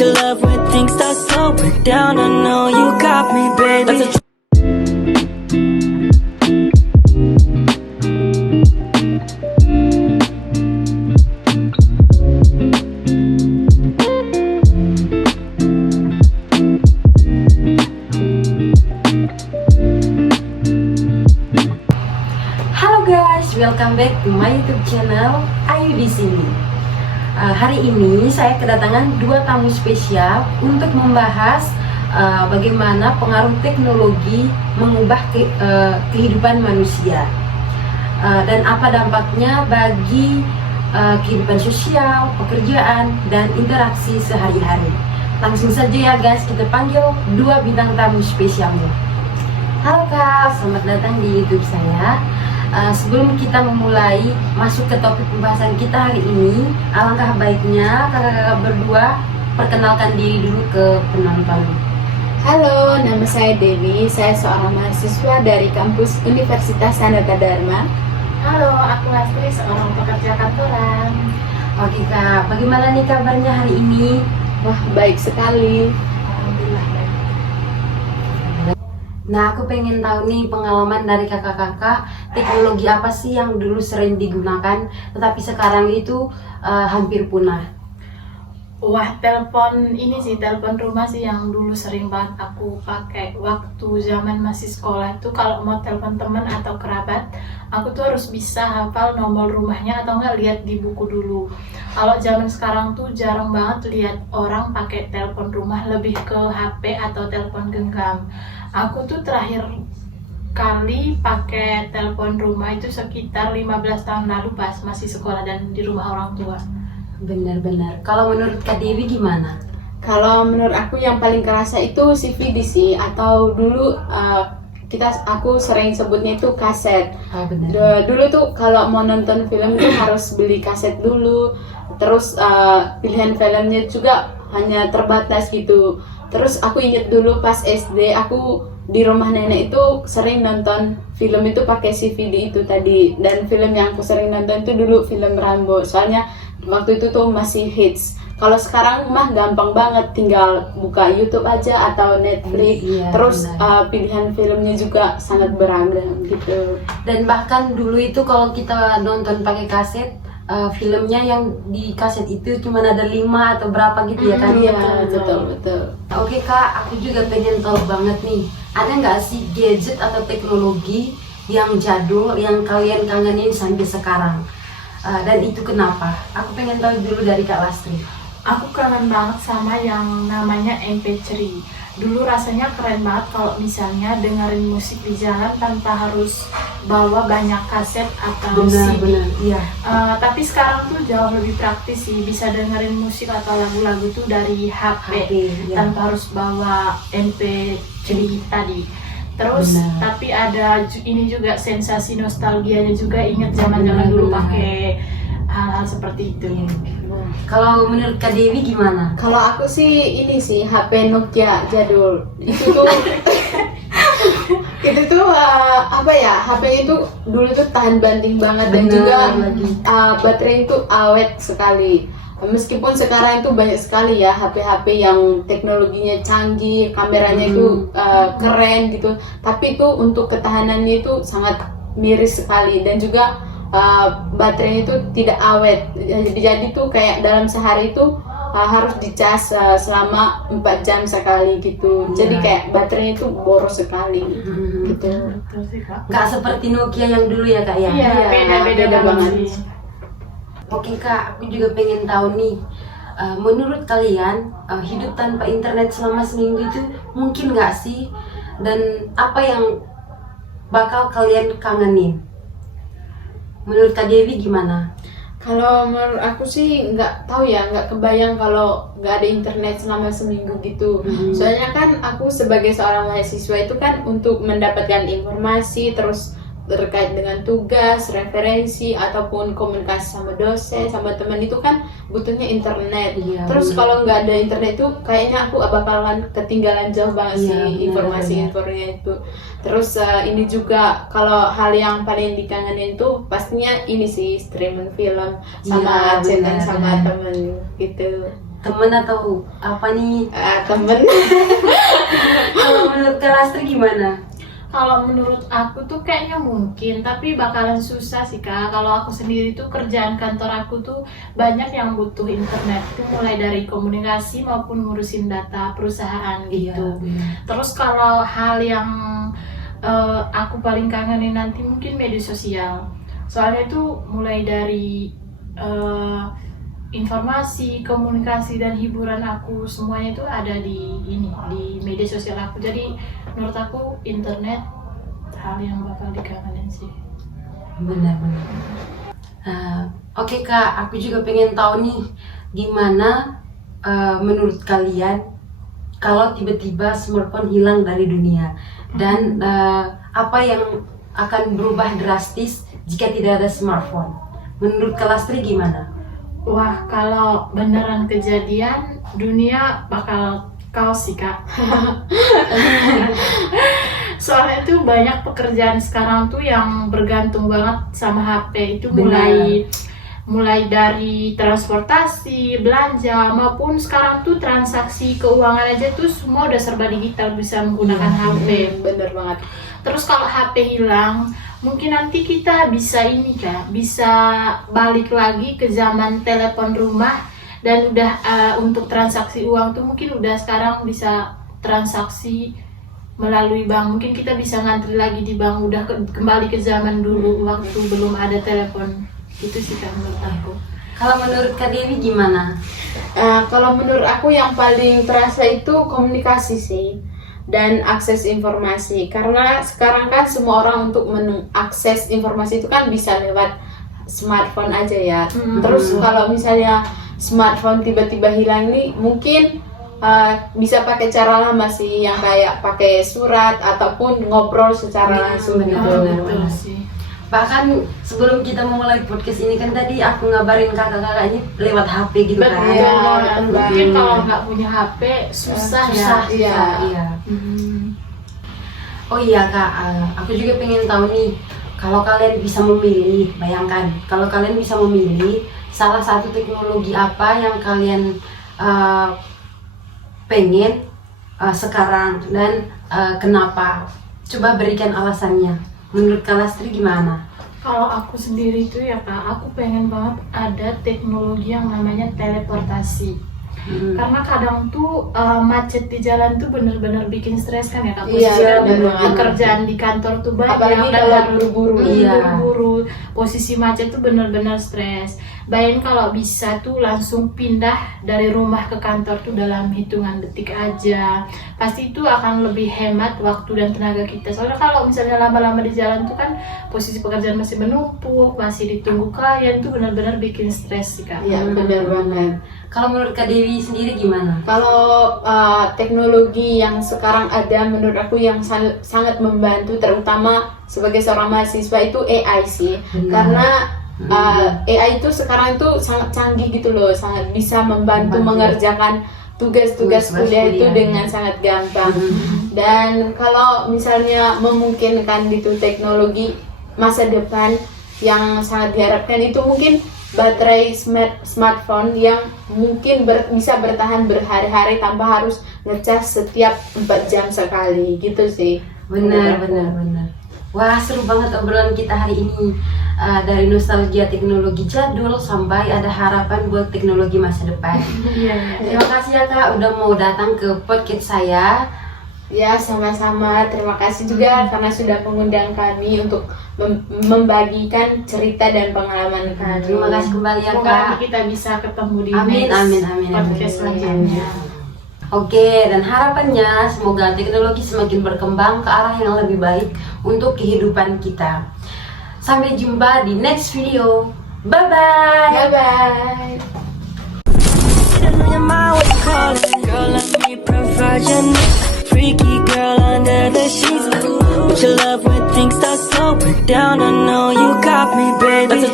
your love when things start slowing down. I know you got me, baby. Welcome back to my YouTube channel Ayu di sini. Hari ini saya kedatangan dua tamu spesial untuk membahas bagaimana pengaruh teknologi mengubah kehidupan manusia dan apa dampaknya bagi kehidupan sosial, pekerjaan, dan interaksi sehari-hari. Langsung saja ya guys, kita panggil dua bintang tamu spesialnya. Halo Kak, selamat datang di YouTube saya. Sebelum kita memulai masuk ke topik pembahasan kita hari ini, alangkah baiknya kakak-kakak berdua perkenalkan diri dulu ke penonton. Halo, nama saya Dewi. Saya seorang mahasiswa dari kampus Universitas Sanata Dharma. Halo, aku Lastri, seorang pekerja kantoran. Oke Kak, bagaimana nih kabarnya hari ini? Wah, baik sekali. Alhamdulillah baik. Nah, aku pengen tahu nih pengalaman dari kakak-kakak, teknologi apa sih yang dulu sering digunakan, tetapi sekarang itu hampir punah? Wah, telepon ini sih, telepon rumah sih yang dulu sering banget aku pakai waktu zaman masih sekolah. Itu kalau mau telepon teman atau kerabat, aku tuh harus bisa hafal nomor rumahnya atau enggak lihat di buku dulu. Kalau zaman sekarang tuh jarang banget lihat orang pakai telepon rumah, lebih ke HP atau telepon genggam. Aku tuh terakhir kali pakai telepon rumah itu sekitar 15 tahun lalu pas masih sekolah dan di rumah orang tua. Benar-benar. Kalau menurut Kak Dewi gimana? Kalau menurut aku yang paling kerasa itu CVD sih, atau dulu aku sering sebutnya itu kaset. Oh, benar. Dulu tuh kalau mau nonton film itu harus beli kaset dulu. Terus pilihan filmnya juga hanya terbatas gitu. Terus aku inget dulu pas SD aku di rumah nenek itu sering nonton film itu pakai CVD itu tadi. Dan film yang aku sering nonton itu dulu film Rambo. Soalnya waktu itu tuh masih hits. Kalau sekarang mah gampang banget, tinggal buka YouTube aja atau Netflix. Iya, terus pilihan filmnya juga sangat beragam gitu. Dan bahkan dulu itu kalau kita nonton pakai kaset, filmnya yang di kaset itu cuma ada 5 atau berapa gitu ya kan? Iya, betul. Oke Kak, aku juga pengen tahu banget nih, ada nggak sih gadget atau teknologi yang jadul yang kalian kangenin sampai sekarang? Dan itu kenapa? Aku pengen tahu dulu dari Kak Lastri. Aku kangen banget sama yang namanya MP3. Dulu rasanya keren banget kalau misalnya dengerin musik di jalan tanpa harus bawa banyak kaset atau CD. Benar, iya. Tapi sekarang tuh jauh lebih praktis sih, bisa dengerin musik atau lagu-lagu tuh dari HP, iya. tanpa harus bawa MP3 tadi. Terus tapi ada ini juga sensasi nostalgianya juga, inget zaman-zaman dulu pakai hal-hal seperti itu. Kalau menurut Kak Dewi gimana? Kalau aku sih ini sih HP Nokia jadul. Itu tuh apa ya? HP itu dulu tuh tahan banting banget dan juga baterai itu awet sekali. Meskipun sekarang itu banyak sekali ya HP-HP yang teknologinya canggih, kameranya itu keren gitu, tapi itu untuk ketahanannya itu sangat miris sekali dan juga baterainya itu tidak awet. Jadi tuh kayak dalam sehari itu harus dicas selama 4 jam sekali gitu. Jadi kayak baterainya itu boros sekali gitu. Betul sih Kak. Nggak seperti Nokia yang dulu ya Kak ya? Iya, beda banget sih. Oke Kak, aku juga pengen tahu nih, menurut kalian hidup tanpa internet selama seminggu itu mungkin nggak sih? Dan apa yang bakal kalian kangenin? Menurut Kak Dewi gimana? Kalau menurut aku sih nggak tahu ya, nggak kebayang kalau nggak ada internet selama seminggu gitu. Soalnya kan aku sebagai seorang mahasiswa itu kan untuk mendapatkan informasi terus terkait dengan tugas, referensi, ataupun komunikasi sama dosen, sama teman itu kan butuhnya internet. Terus kalau nggak ada internet itu kayaknya aku bakalan ketinggalan jauh banget sih informasi-informasinya itu. Terus ini juga kalau hal yang paling dikangenin itu pastinya ini sih streaming film sama chatan sama temen gitu. Temen atau apa nih? Temen. Kalau menurut Kak Lastri gimana? Kalau menurut aku tuh kayaknya mungkin, tapi bakalan susah sih Kak. Kalau aku sendiri tuh kerjaan kantor aku tuh banyak yang butuh internet. Itu mulai dari komunikasi maupun ngurusin data perusahaan gitu. Terus kalau hal yang aku paling kangenin nanti mungkin media sosial. Soalnya itu mulai dari informasi, komunikasi dan hiburan aku semuanya itu ada di media sosial aku. Jadi menurut aku internet hal yang bakal dikangenin sih. Benar-benar. Oke Kak, aku juga pengen tahu nih gimana menurut kalian kalau tiba-tiba smartphone hilang dari dunia dan apa yang akan berubah drastis jika tidak ada smartphone. Menurut Kak Lastri gimana? Wah, kalau beneran kejadian, dunia bakal kaos sih Kak. Soalnya itu banyak pekerjaan sekarang tuh yang bergantung banget sama HP. Itu mulai dari transportasi, belanja, maupun sekarang tuh transaksi keuangan aja tuh semua udah serba digital, bisa menggunakan HP. Bener banget. Terus kalau HP hilang, mungkin nanti kita bisa bisa balik lagi ke zaman telepon rumah dan udah untuk transaksi uang tuh mungkin udah sekarang bisa transaksi melalui bank. Mungkin kita bisa ngantri lagi di bank, udah kembali ke zaman dulu waktu belum ada telepon. Itu sih kan menurut aku. Kalau menurut Kak Dewi gimana? Kalau menurut aku yang paling terasa itu komunikasi sih, dan akses informasi. Karena sekarang kan semua orang untuk mengakses informasi itu kan bisa lewat smartphone aja ya. Terus kalau misalnya smartphone tiba-tiba hilang nih, mungkin bisa pakai cara lama sih, yang kayak pakai surat ataupun ngobrol secara langsung gitu. Betul sih. Bahkan sebelum kita memulai podcast ini kan tadi aku ngabarin kakak-kakak ini lewat HP gitu kan. Mungkin kalau nggak punya HP susah ya. Iya. Oh iya Kak, aku juga pengen tahu nih, kalau kalian bisa memilih, bayangkan kalau kalian bisa memilih salah satu teknologi apa yang kalian pengen sekarang dan kenapa? Coba berikan alasannya. Menurut Kak Lastri gimana? Kalau aku sendiri tuh ya Kak, aku pengen banget ada teknologi yang namanya teleportasi. Karena kadang tuh macet di jalan tuh bener-bener bikin stres kan ya Kak. Pekerjaan di kantor tuh banyak, apalagi dan kalau harus buru-buru. Posisi macet tuh bener-bener stres. Bayangin kalau bisa tuh langsung pindah dari rumah ke kantor tuh dalam hitungan detik aja. Pasti itu akan lebih hemat waktu dan tenaga kita. Soalnya kalau misalnya lama-lama di jalan tuh kan posisi pekerjaan masih menumpuk, masih ditunggu klien tuh benar-benar bikin stres sih Kak. Iya, benar banget. Kalau menurut Kak Dewi sendiri gimana? Kalau teknologi yang sekarang ada menurut aku yang sangat membantu, terutama sebagai seorang mahasiswa, itu AI sih. Karena AI itu sekarang itu sangat canggih gitu loh, sangat bisa membantu mengerjakan tugas-tugas kuliah itu dengan sangat gampang. Dan kalau misalnya memungkinkan gitu teknologi masa depan yang sangat diharapkan itu mungkin baterai smartphone yang mungkin bisa bertahan berhari-hari tanpa harus ngecas setiap 4 jam sekali gitu sih. Benar. Wah, seru banget obrolan kita hari ini. Dari nostalgia teknologi jadul sampai ada harapan buat teknologi masa depan. Terima kasih ya Kak udah mau datang ke podcast saya. Ya, sama-sama. Terima kasih juga karena sudah mengundang kami untuk membagikan cerita dan pengalaman kami. Terima kasih kembali ya Semoga Kak. kita bisa ketemu di Amin. podcast selanjutnya. Oke, dan harapannya semoga teknologi semakin berkembang ke arah yang lebih baik untuk kehidupan kita. Sampai jumpa di next video. Bye-bye. Bye-bye. Girl, let me provide your needs. Freaky girl under the sheets. Ooh, your love when things start slowing down. I know you got me, baby.